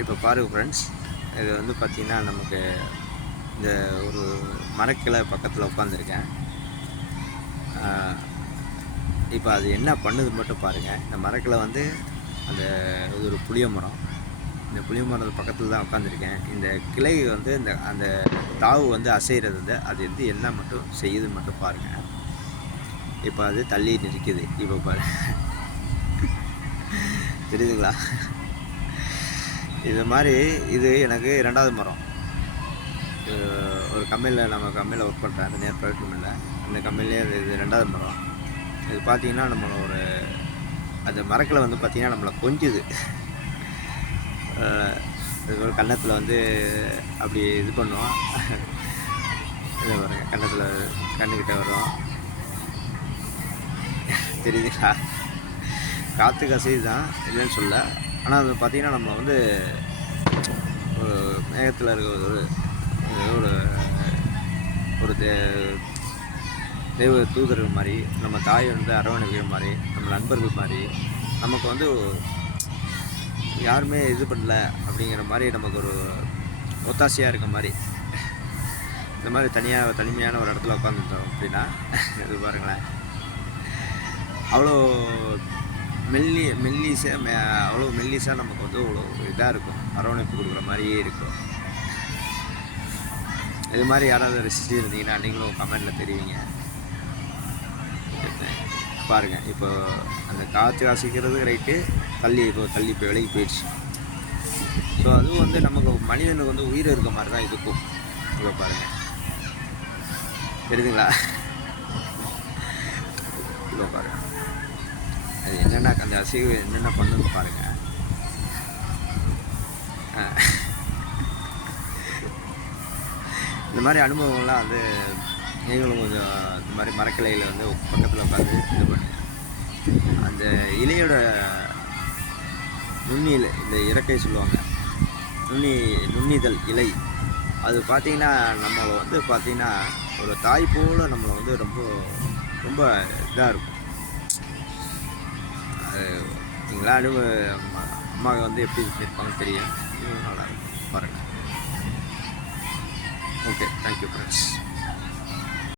இப்போ பாருங்கள் ஃப்ரெண்ட்ஸ், இது வந்து பார்த்திங்கன்னா நமக்கு இந்த ஒரு மரக்கிளை பக்கத்தில் உட்காந்துருக்கேன். இப்போ அது என்ன பண்ணுது மட்டும் பாருங்கள். இந்த மரக்கிளை வந்து அந்த இது ஒரு புளிய மரம். இந்த புளிய மரத்து பக்கத்தில் தான் உட்காந்துருக்கேன். இந்த கிளை வந்து அந்த தாவு வந்து அசைகிறது வந்து அது வந்து என்ன மட்டும் செய்யுதுன்னு மட்டும் பாருங்கள். இப்போ அது தள்ளி நிற்கிது. இப்போ பாரு, தெரியுதுங்களா? இது மாதிரி இது எனக்கு 2வது மரம். ஒரு கம்பெனியில் நம்ம கம்பெனியில் ஒர்க் பண்ணுறேன், அந்த நேர் ப்ரைவேட் கம்பெனியில். அந்த கம்பெனிலே இது 2வது மரம். இது பார்த்திங்கன்னா நம்மளை அந்த மரக்கில் வந்து பார்த்திங்கன்னா நம்மளை கொஞ்சுது. இது ஒரு கன்னத்தில் வந்து அப்படி இது பண்ணுவோம். இது பாருங்க, கன்னத்தில் கண்ணுக்கிட்ட வரும், தெரியுதுங்களா? காற்று கசைது தான், இல்லைன்னு சொல்ல. ஆனால் அது பார்த்திங்கன்னா நம்மளை வந்து ஒரு மேகத்தில் இருக்க ஒரு ஒரு தெய்வ தூதர்கள் மாதிரி, நம்ம தாய் வந்து அரவணைக்கிற மாதிரி, நம்ம நண்பர்கள் மாதிரி, நமக்கு வந்து யாருமே இது பண்ணல அப்படிங்கிற மாதிரி நமக்கு ஒரு ஒத்தாசையாக இருக்க மாதிரி. இந்த மாதிரி தனிமையான ஒரு இடத்துல உட்காந்துட்டோம் அப்படின்னா இது பாருங்களேன், அவ்வளோ அவ்வளோ மெல்லிசாக நமக்கு வந்து அவ்வளோ இதாக இருக்கும், அரவணைப்பு கொடுக்குற மாதிரியே இருக்கும். இது மாதிரி யாராவது ரசிச்சு இருந்தீங்கன்னா நீங்களும் கமெண்டில் தெரிவிங்க. பாருங்கள், இப்போ அந்த காற்று வாசிக்கிறது ரைட்டு, தள்ளி இப்போ விலகி போயிடுச்சு. ஸோ அதுவும் வந்து நமக்கு மனிதனுக்கு வந்து உயிர் இருக்க மாதிரி தான் இருக்கும். இப்போ பாருங்கள், தெரியுதுங்களா? இப்போ பாருங்கள், அது என்னென்ன அந்த அசைவு என்னென்ன பண்ணுன்னு பாருங்கள். இந்த மாதிரி அனுபவங்கள்லாம் வந்து நீங்களும் கொஞ்சம் இந்த மாதிரி மரக்கிளையில் வந்து பக்கத்தில் உட்காந்து இது பண்ணுங்க. அந்த இலையோட நுண்ணியில் இந்த இறக்கை சொல்லுவாங்க, நுண்ணிதழ் இலை, அது பார்த்திங்கன்னா நம்மளை வந்து பார்த்திங்கன்னா ஒரு தாய் போல் நம்மளை வந்து ரொம்ப ரொம்ப இதாக இருக்கும். அது நீங்களா அம்மா வந்து எப்படி இருப்பாங்கன்னு தெரியும். நல்லா இருக்கும் பாருங்கள். Okay, thank you friends.